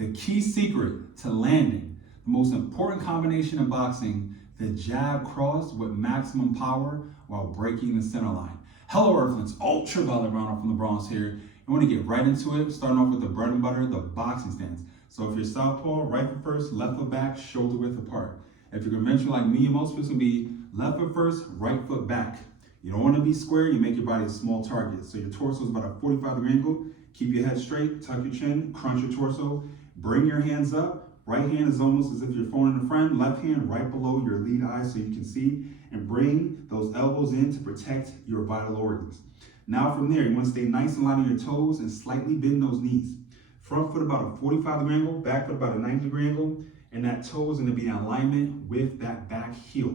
The key secret to landing, the most important combination in boxing, the jab cross with maximum power while breaking the center line. Hello Earthlings, Ultraviolet Rounder from the Bronx here. I want to get right into it, starting off with the bread and butter, the boxing stance. So if you're southpaw, right foot first, left foot back, shoulder width apart. If you're conventional like me and most people, will be left foot first, right foot back. You don't want to be square, you make your body a small target. So your torso is about a 45-degree angle. Keep your head straight, tuck your chin, crunch your torso, bring your hands up. Right hand is almost as if you're phoning a friend. Left hand right below your lead eye so you can see, and bring those elbows in to protect your vital organs. Now from there, you want to stay nice and light on your toes and slightly bend those knees. Front foot about a 45-degree angle, back foot about a 90-degree angle, and that toe is going to be in alignment with that back heel.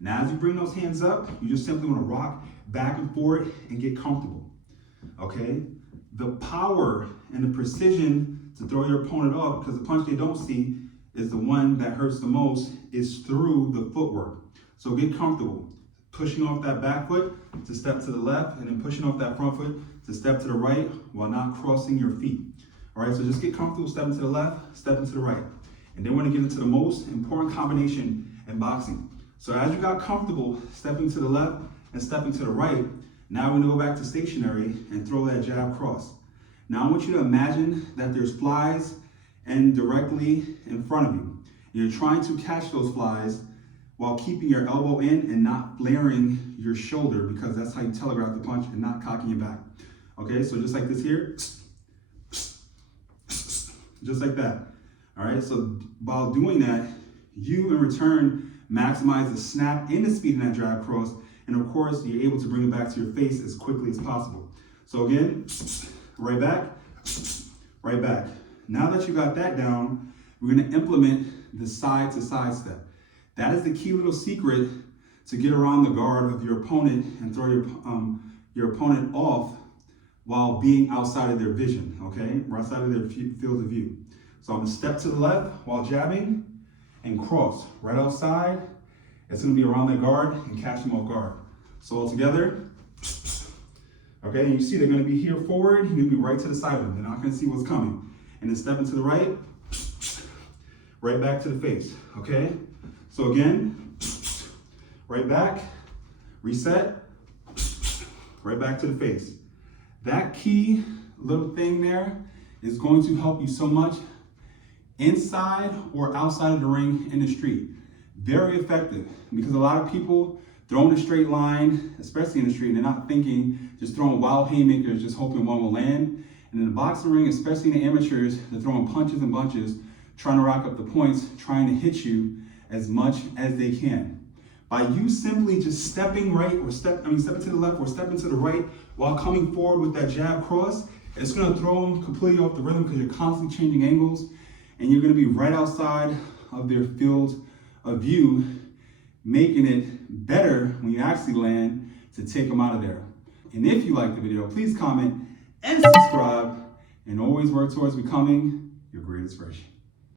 Now as you bring those hands up, you just simply want to rock back and forth and get comfortable, okay? The power and the precision to throw your opponent off, because the punch they don't see is the one that hurts the most, is through the footwork. So get comfortable. Pushing off that back foot to step to the left, and then pushing off that front foot to step to the right while not crossing your feet. All right, so just get comfortable stepping to the left, stepping to the right. And then we're gonna get into the most important combination in boxing. So as you got comfortable stepping to the left and stepping to the right, now we're gonna go back to stationary and throw that jab cross. Now I want you to imagine that there's flies and directly in front of you. You're trying to catch those flies while keeping your elbow in and not flaring your shoulder, because that's how you telegraph the punch and not cocking it back. Okay, so just like this here, just like that. All right, so while doing that, you in return maximize the snap and the speed in that jab cross, and of course, you're able to bring it back to your face as quickly as possible. So again, right back, right back. Now that you got that down, we're gonna implement the side to side step. That is the key little secret to get around the guard of your opponent and throw your opponent off while being outside of their vision, okay? Or outside of their field of view. So I'm gonna step to the left while jabbing and cross right outside. It's gonna be around their guard and catch them off guard. So all together, okay, and you see they're gonna be here forward, you're gonna be right to the side of them. They're not gonna see what's coming. And then stepping to the right, right back to the face, okay? So again, right back, reset, right back to the face. That key little thing there is going to help you so much inside or outside of the ring in the street. Very effective, because a lot of people throw in a straight line, especially in the street, and they're not thinking, just throwing wild haymakers, just hoping one will land. And in the boxing ring, especially in the amateurs, they're throwing punches and bunches, trying to rack up the points, trying to hit you as much as they can. By you simply just stepping right or stepping to the left or stepping to the right while coming forward with that jab cross, it's gonna throw them completely off the rhythm, because you're constantly changing angles and you're gonna be right outside of their field of view, making it better when you actually land to take them out of there. And if you like the video, please comment and subscribe, and always work towards becoming your greatest version.